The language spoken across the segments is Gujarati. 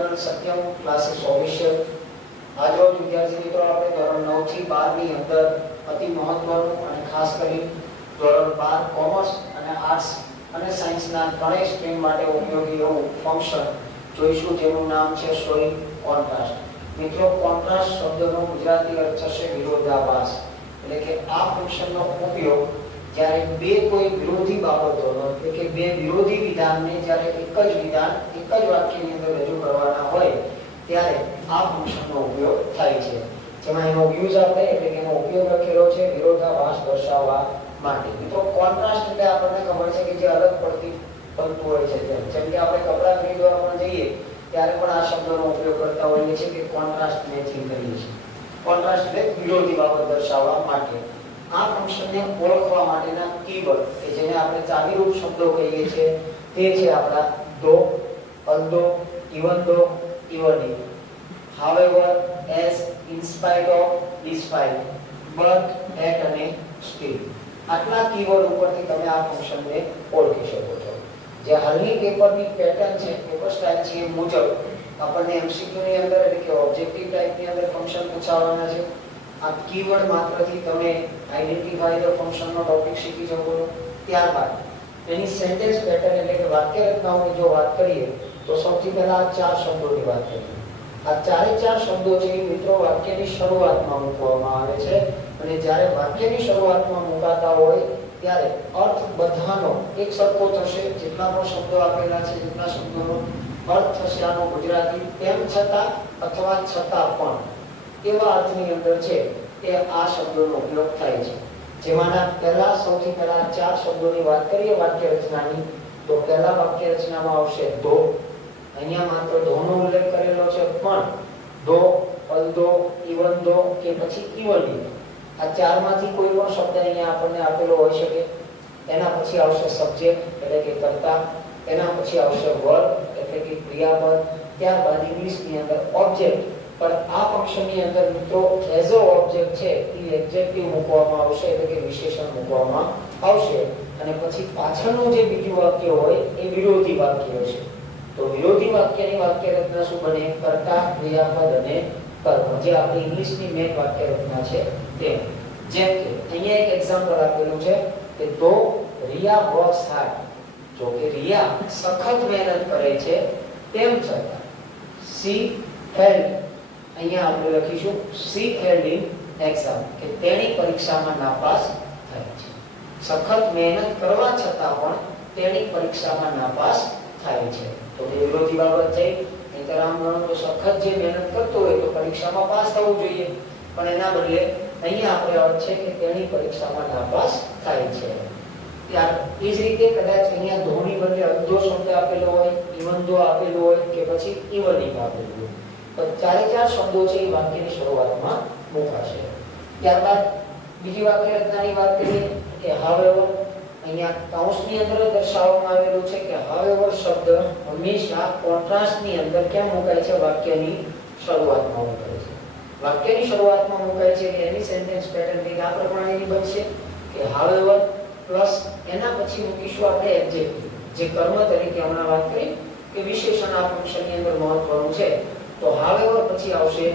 Channel Satyam classes official. આજરોજ વિદ્યાર્થી મિત્રો આપણે ધોરણ 9 થી 12 ની અંદર અતિ મહત્વનું અને ખાસ કરી ધોરણ 12 કોમર્સ અને આર્ટ્સ અને સાયન્સના ત્રણેય સ્ટ્રીમ માટે ઉપયોગી એવું ફંક્શન જોઈશું, જેનું નામ છે શોઈંગ કોન્ટ્રાસ્ટ. મિત્રો, કોન્ટ્રાસ્ટ શબ્દનો ગુજરાતી અર્થ થશે વિરોધાભાસ. એટલે કે આ ફંક્શનનો ઉપયોગ જ્યારે બે કોઈ વિરોધી બાબતોનો, એટલે કે બે વિરોધી વિધાનને જ્યારે એક જ વિધાન એક જ વાક્યની અંદર રજૂ કરવાના હોય ત્યારે આ ફંક્શનનો ઉપયોગ થાય છે. જેમાં એનો યુઝ આપણે એટલે કે એનો ઉપયોગ લખેલો છે વિરોધાભાસ દર્શાવવા માટે. મિત્રો, કોન્ટ્રાસ્ટ એટલે આપણને ખબર છે કે જે અલગ પડતી બનતું હોય છે. જેમ કે આપણે કપડાં ખરીદવા પણ જઈએ ત્યારે પણ આ શબ્દનો ઉપયોગ કરતા હોઈએ છીએ કે કોન્ટ્રાસ્ટ મેચિંગ કરીએ છીએ. કોન્ટ્રાસ્ટ એટલે વિરોધી બાબત દર્શાવવા માટે. આ ફંક્શનને ઓળખવા માટેના કીવર્ડ કે જેને આપણે ચાવીરૂપ શબ્દો કહીએ છીએ તે છે આપણા though, although, even though, even if, however, as, in spite of, despite, but, at અને still. આટલા કીવર્ડ ઉપરથી તમે આ ફંક્શનને ઓળખી શકો છો. જે હાલની પેપરની પેટર્ન છે, પેપર સ્ટાઇલ છે, એ મુજબ આપણને એમસીક્યુ ની અંદર એટલે કે ઓબ્જેક્ટિવ ટાઈપની અંદર ફંક્શન પૂછાવાના છે. આ કીવર્ડ માત્રથી તમે આઈડેન્ટિફાઈ ધ ફંક્શનનો ટોપિક શીખી શકો છો. ત્યારબાદ એની સેન્ટેન્સ પેટર્ન એટલે કે વાક્ય રચનાઓની જો વાત કરીએ તો સૌથી પહેલા આ ચાર શબ્દોની વાત કરીએ. આ ચારે ચાર શબ્દો છે એ મિત્રો વાક્યની શરૂઆતમાં મૂકવામાં આવે છે, અને જ્યારે વાક્યની શરૂઆતમાં મુકાતા હોય ત્યારે અર્થ બધાનો એક સરખો થશે. જેટલા પણ શબ્દો આપેલા છે, જેટલા શબ્દોનો અર્થ થશે આનો ગુજરાતી તેમ છતાં અથવા છતાં પણ એવા અર્થની અંદર છે એ આ શબ્દોનો ઉપયોગ થાય છે. જેમાંના સૌથી પહેલા ચાર શબ્દોની વાત કરીએ વાક્ય રચનાની, તો પહેલા વાક્ય રચનામાં આવશે ધો. અહીંયા માત્ર ધોનો ઉલ્લેખ કરેલો છે, પણ ધો, અલ્ધો, ઇવન ધો કે પછી ઇવન ઇફ, આ ચારમાંથી કોઈ પણ શબ્દ અહીંયા આપણને આપેલો હોઈ શકે. એના પછી આવશે સબ્જેક્ટ એટલે કે કર્તા, એના પછી આવશે વર્બ એટલે કે ક્રિયાપદ, ત્યારબાદ ઇંગ્લિશની અંદર ઓબ્જેક્ટ. પણ આ ફંક્શનની અંદર મિત્રો એઝ અ ઓબ્જેક્ટ છે એ એડજેક્ટિવ મૂકવામાં આવશે એટલે કે વિશેષણ મૂકવામાં આવશે. અને પછી પાછળનું જે બીજું વાક્ય હોય એ વિરોધી વાક્ય છે. તો વિરોધી વાક્યની વાક્ય રચના શું બને? કર્તા, ક્રિયાપદ અને કર્મ, જે આપણી ઇંગ્લિશની મેઇન વાક્ય રચના છે તે. જેમ કે અહીંયા એક એક્ઝામ્પલ આપેલું છે કે તો રિયા વર્ક્સ હાર્ડ. જો કે રિયા સખત મહેનત કરે છે, તેમ છતાં સી ફેલ્ડ, અહીંયા આપણે લખીશું સી ફેલ્ડ ઇન એક્ઝામ, કે તેણી પરીક્ષામાં નાપાસ થઈ છે. સખત મહેનત કરવા છતાં પણ તેણી પરીક્ષામાં નાપાસ થાય છે. તો એ વિરોધી બાબત છે. નહીંતર આમ ગણો તો સખત જે મહેનત કરતો હોય તો પરીક્ષામાં પાસ થવું જોઈએ, પણ એના બદલે અહીંયા આપણે અર્થ છે કે તેણી પરીક્ષામાં નાપાસ થાય છે. ત્યાર એ જ રીતે કદાચ અહીંયા ધોની બદલે અડધો શબ્દ આપેલો હોય, ઇવન ધો આપેલો હોય કે પછી ઇવન ઇફ આપેલું હોય, તો ચારે ચાર શબ્દો છે એ વાક્યની શરૂઆતમાં મુકાશે. ત્યારબાદ બીજી વાક્ય રચનાની વાત કરીએ કે however. અહીંયા કૌંસની અંદર દર્શાવવામાં આવેલું છે કે however શબ્દ હંમેશા કોન્ટ્રાસ્ટની અંદર ક્યાં મુકાય છે? વાક્યની શરૂઆતમાં મુકાય છે. વાક્યની શરૂઆતમાં મુકાય છે એટલે એની સેન્ટેન્સ પેટર્ન કંઈક આ પ્રમાણેની બનશે કે however પ્લસ એના પછી મૂકીશું આપણે એડજેક્ટિવ, જે કર્મ તરીકે હમણાં વાત કરી કે વિશેષણ આ ફંક્શનની અંદર મહત્વનું છે. તો however પછી આવશે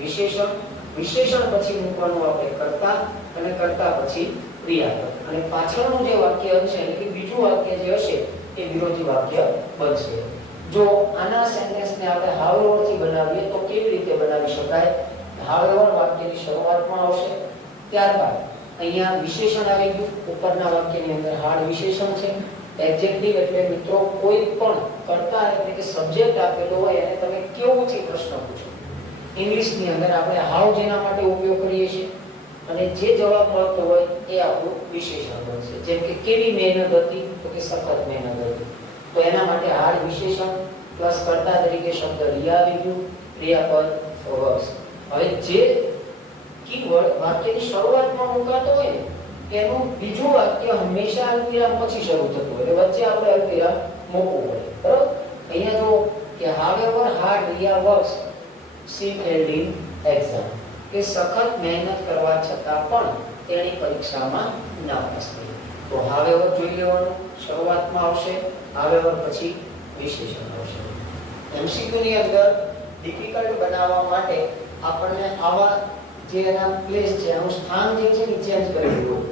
વિશેષણ, વિશેષણ પછી મૂકવાનું આપણે કર્તા, અને કર્તા પછી ક્રિયાપદ, અને પાછળનું જે વાક્ય છે એટલે કે બીજું વાક્ય જે હશે એ વિરોધી વાક્ય બનશે. જો આના સેન્ટેન્સને આપણે however થી બનાવીએ તો કેવી રીતે બનાવી શકાય? however વાક્યની શરૂઆતમાં આવશે, ત્યારબાદ અહીંયા વિશેષણ આવી ગયું. ઉપરના વાક્યની અંદર હાર્ડ વિશેષણ છે. એડજેક્ટિવ એટલે મિત્રો કોઈ પણ કર્તા એટલે કે સબ્જેક્ટ આપેલો હોય અને તમે કેવુંથી પ્રશ્ન પૂછો. ઇંગ્લિશની અંદર આપણે હાઉ જેના માટે ઉપયોગ કરીએ છીએ, અને જે જવાબ મળતો હોય એ આપણું વિશેષણ બનશે. જેમ કે કેવી મહેનત હતી, તો કે સખત મહેનત હતી, તો એના માટે હાર્ડ વિશેષણ પ્લસ કર્તા તરીકે શબ્દ રિયા આવી ગયું, ક્રિયાપદ વર્ક્સ. હવે જે કીવર્ડ વાક્યની શરૂઆતમાં મુકાતો હોય ને એનું બીજું વાક્ય હંમેશા અલ્પવિરામ પછી શરૂ થતું હોય, એટલે વચ્ચે આપણે અલ્પવિરામ મૂકવું પડે. બરાબર? અહીંયા જો કે however hard Riya works, she failed in exam, કે સખત મહેનત કરવા છતાં પણ તેની પરીક્ષામાં નાપાસ થઈ. તો however જોઈ લેવાનું, શરૂઆતમાં આવશે however, પછી વિશેષણ આવશે. MCQ ની અંદર ડિફિકલ્ટ બનાવવા માટે આપણને આવા જે એના પ્લેસ છે એનું સ્થાન જે છે એ ચેન્જ કરી દેવું.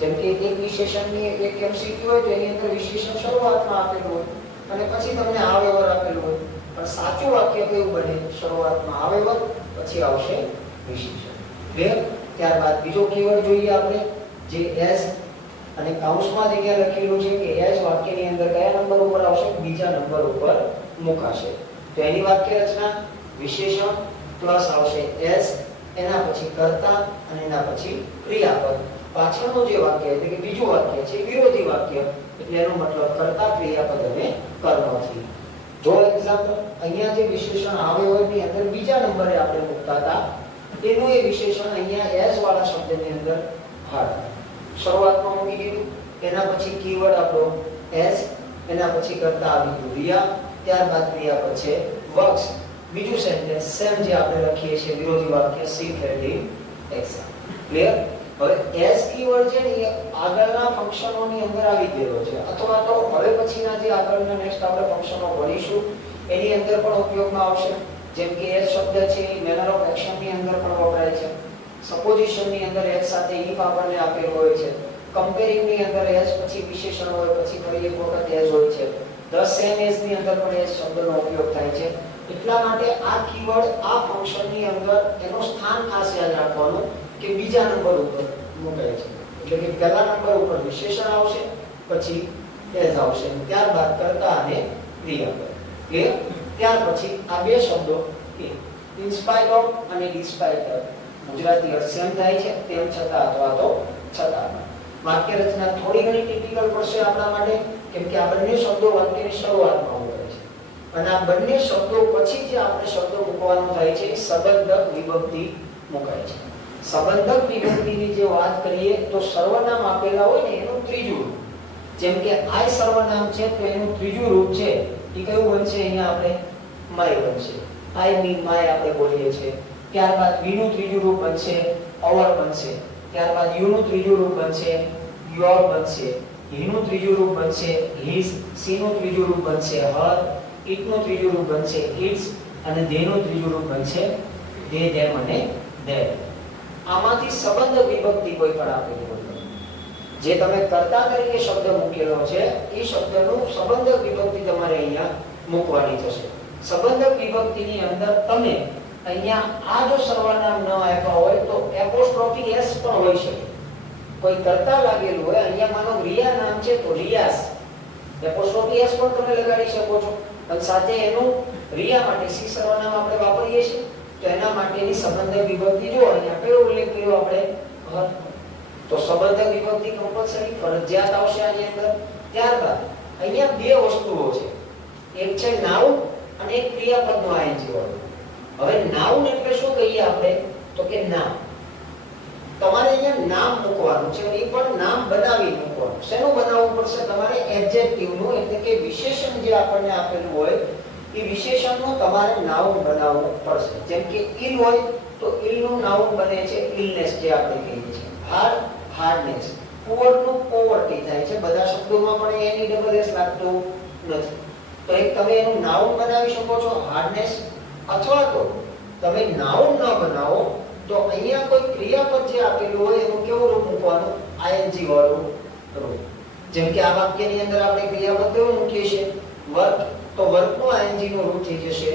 જેમ કે એક વિશેષણની એક MCQ હોય તો એની અંદર વિશેષણ શરૂઆતમાં આપેલું હોય અને પછી તમને આવેવર આપેલું હોય, પણ સાચું વાક્ય કેવું બને? શરૂઆતમાં આવેવર પછી આવશે વિશેષણ. ક્લિયર? ત્યારબાદ બીજો કીવર્ડ જોઈએ આપણે, જે એઝ, અને કૌંસમાં અહીંયા લખેલું છે કે એઝ વાક્યની અંદર કયા નંબર ઉપર આવશે? બીજા નંબર ઉપર મુકાશે. તો એની વાક્ય રચના વિશેષણ પ્લસ આવશે એઝ, એના પછી કર્તા અને એના પછી ક્રિયાપદ. પાછળનું જે વાક્ય એટલે કે બીજું વાક્ય છે વિરોધી વાક્ય, એટલે એનો મતલબ કર્તા, ક્રિયાપદ અને કર્મથી. જો એક્ઝામ્પલ અહીંયા જે વિશેષણ આવે હોય ની અંદર બીજા નંબરે આપણે મૂકતા હતા, તેનું એ વિશેષણ અહીંયા એઝ વાળા શબ્દની અંદર હાડ શરૂઆતમાં મૂકી દીધું. એના પછી કીવર્ડ આપણો એઝ, એના પછી કર્તા આવી ગયું રિયા, ત્યારબાદ ક્રિયાપદ છે વર્ક્સ. બીજું સેન્ટેન્સ સેમ જે આપણે લખીએ છીએ વિરોધી વાક્ય સી ફેલ્ડિંગ એક્ઝામ. ક્લિયર? હવે એઝ કીવર્ડ છે ને એ આગળના ફંક્શનોની અંદર આવી ગયેલો છે, અથવા તો હવે પછીના જે આગળના નેક્સ્ટ આપણે ફંક્શનો ભણીશું એની અંદર પણ ઉપયોગમાં આવશે. જેમ કે એઝ શબ્દ છે એ મેનર ઓફ એક્શન ની અંદર પણ વપરાય છે. સપોઝિશન ની અંદર એઝ સાથે ઇફ આપણને આપેલું હોય છે. કમ્પેરિંગ ની અંદર એઝ પછી વિશેષણ હોય, પછી ફરી એક વખત એઝ હોય છે. ધ સેમ એઝ ની અંદર પણ એઝ શબ્દનો ઉપયોગ થાય છે. એટલા માટે આ કીવર્ડ આ ફંક્શન ની અંદર એનું સ્થાન ખાસ યાદ રાખવાનું કે બીજા નંબર ઉપર મુકાય છે. એટલે કે પહેલા નંબર ઉપર વિશેષણ આવશે, પછી એઝ આવશે, ત્યારબાદ કર્તા અને ક્રિયાપદ. ક્લિયર? ત્યાર પછી આ બે શબ્દો ઇન સ્પાઇટ ઓફ અને ડિસ્પાઇટ ઓફ, ગુજરાતી અર્થ સેમ થાય છે, તેમ છતાં અથવા તો છતાં. વાક્ય રચના થોડી ઘણી ટિપિકલ પડશે આપણા માટે, કેમ કે આ બંને શબ્દો વાક્યની શરૂઆતમાં હોય છે અને આ બંને શબ્દો પછી જે આપણે શબ્દો મૂકવાનો થાય છે સંબંધક વિભક્તિ મુકાય છે. સંબંધક વિભક્તિની જે વાત કરીએ તો સર્વનામ આપેલા હોય ને એનું ત્રીજું રૂપ, જેમ કે આય સર્વનામ છે તો એનું ત્રીજું રૂપ છે એ કયું બનશે? અહીંયા આપણે માય બનશે. આઈ મીન માય આપણે બોલીએ છીએ. ત્યારબાદ વી નું ત્રીજું રૂપ બનશે અવર બનશે. ત્યારબાદ યુ નું ત્રીજું રૂપ બનશે યોર બનશે. હી નું ત્રીજું રૂપ બનશે હિઝ. સી નું ત્રીજું રૂપ બનશે હર. ઇટ નું ત્રીજું રૂપ બનશે ઇટ્સ. અને ધે નું ત્રીજું રૂપ બનશે ધે, ધેમ અને ધેર. આમાંથી સંબંધ વિભક્તિ કોઈ પણ આપેલી હોય, જે તમે કર્તા તરીકે શબ્દ મૂકેલો છે એ શબ્દનું સંબંધક વિભક્તિ તમારે અહીંયા મૂકવાની થશે. સંબંધક વિભક્તિની અંદર તમે અહીંયા આ જો સર્વનામ ન આપ્યા હોય તો એપોસ્ટ્રોફી એસ પણ હોઈ શકે. કોઈ કર્તા લાગેલું હોય, અહીંયા માનો રિયા નામ છે તો રિયાસ, એપોસ્ટ્રોફી એસ પણ તમે લગાડી શકો છો. અને સાથે એનું રિયા માટે સી સર્વનામ આપણે વાપરીએ છીએ તો એના માટેની સંબંધક વિભક્તિ જો અહીંયા કયો ઉલ્લેખ કર્યો આપણે? હર. તો સંબંધક વિભક્તિ કમ્પલસરી ફરજિયાત આવશે આની અંદર. ત્યારબાદ અહીંયા બે વસ્તુઓ છે, એક છે નાઉન અને એક ક્રિયાપદનો આઈએનજી વાળું. હવે નાઉન એટલે શું કહીએ આપણે? તો કે નામ. તમારે અહીંયા નામ મૂકવાનું છે, એ પણ નામ બનાવી મૂકવાનું. શેનું બનાવવું પડશે? તમારે એડજેક્ટિવનું, એટલે કે વિશેષણ જે આપણને આપેલું હોય એ વિશેષણનું તમારે નાઉન બનાવવું પડશે. જેમ કે ઇલ હોય તો ઇલનું નાઉન બને છે ઇલનેસ, જે આપણે કહીએ છીએ. Hard, hardness. પુઅર નું પોવર્ટી થાય છે. બધા શબ્દોમાં પણ એની ડબલ એસ લાગતું નથી. તો એક તમે એનું નાઉન બનાવી શકો છો હાર્ડનેસ, અથવા તો તમે નાઉન ન બનાવો તો અહીંયા કોઈ ક્રિયાપદ જે આપેલું હોય એનું કેવું રૂપ મૂકવાનું? આઈએનજી વાળું રૂપ. જેમ કે આ વાક્યની અંદર આપણે ક્રિયાપદ કેવું મૂકીએ છીએ? વર્ક. તો વર્કનું આઈએનજી નું રૂપ થઈ જશે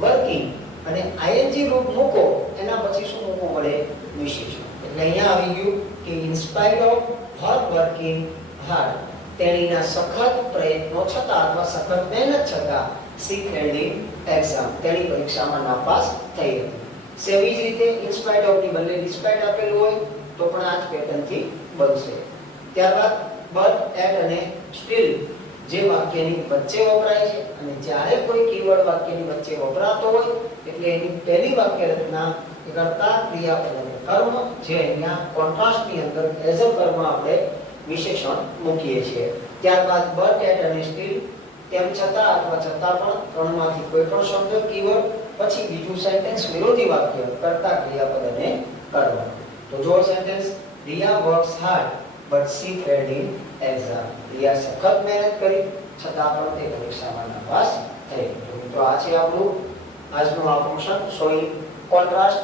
વર્કિંગ. અને આઈએનજી રૂપ મૂકો એના પછી શું મૂકવું પડે? વિશેષણ. એટલે અહીંયા આવી ગયું કે in spite of her working hard, તેણીના સખત પ્રયત્નો છતાં અથવા સખત મહેનત છતાં સી ફેલ્ડિંગ એક્ઝામ, તેણી પરીક્ષામાં નાપાસ થઈ હતી. સેવી જ રીતે ઇન સ્પાઇટ ઓફ ની બદલે ડિસ્પાઇટ આપેલું હોય તો પણ આ જ પેટર્ન થી બનશે. ત્યારબાદ બટ, એટ અને સ્ટીલ જે વાક્યની વચ્ચે વપરાય છે, અને જ્યારે કોઈ કીવર્ડ વાક્યની વચ્ચે વપરાતો હોય એટલે એની પહેલી વાક્ય રચના કર્તા, ક્રિયાપદ અને કર્મ, જે અહીંયા કોન્ટ્રાસ્ટની અંદર એઝ અ કર્મ આપણે વિશેષણ મૂકીએ છીએ. ત્યારબાદ બટ, એટ અને સ્ટીલ, તેમ છતાં અથવા છતાં પણ, ત્રણમાંથી કોઈ પણ શબ્દ કીવર્ડ, પછી બીજું સેન્ટેન્સ વિરોધી વાક્ય કર્તા, ક્રિયાપદ અને કર્મ. તો જો sentence Riya works hard but she failed in exam. Riya સખત મહેનત કરી છતાં પણ તે પરીક્ષામાં નાપાસ થઈ. તો મિત્રો આ છે આપણું આજનું આ ફંક્શન સોઇલ કોન્ટ્રાસ્ટ.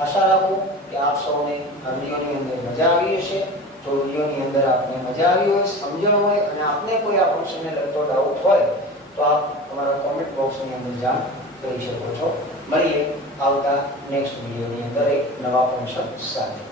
આશા રાખું કે આપ સૌને આ વિડીયોની અંદર મજા આવી હશે. જો વિડીયોની અંદર આપને મજા આવી હોય, સમજણ હોય અને આપને કોઈ આ ફંક્શનને લગતો ડાઉટ હોય તો આપ તમારા કોમેન્ટ બોક્સની અંદર જાણ કરી શકો છો. મળીએ આવતા નેક્સ્ટ વિડીયોની અંદર એક નવા ફંક્શન સાથે.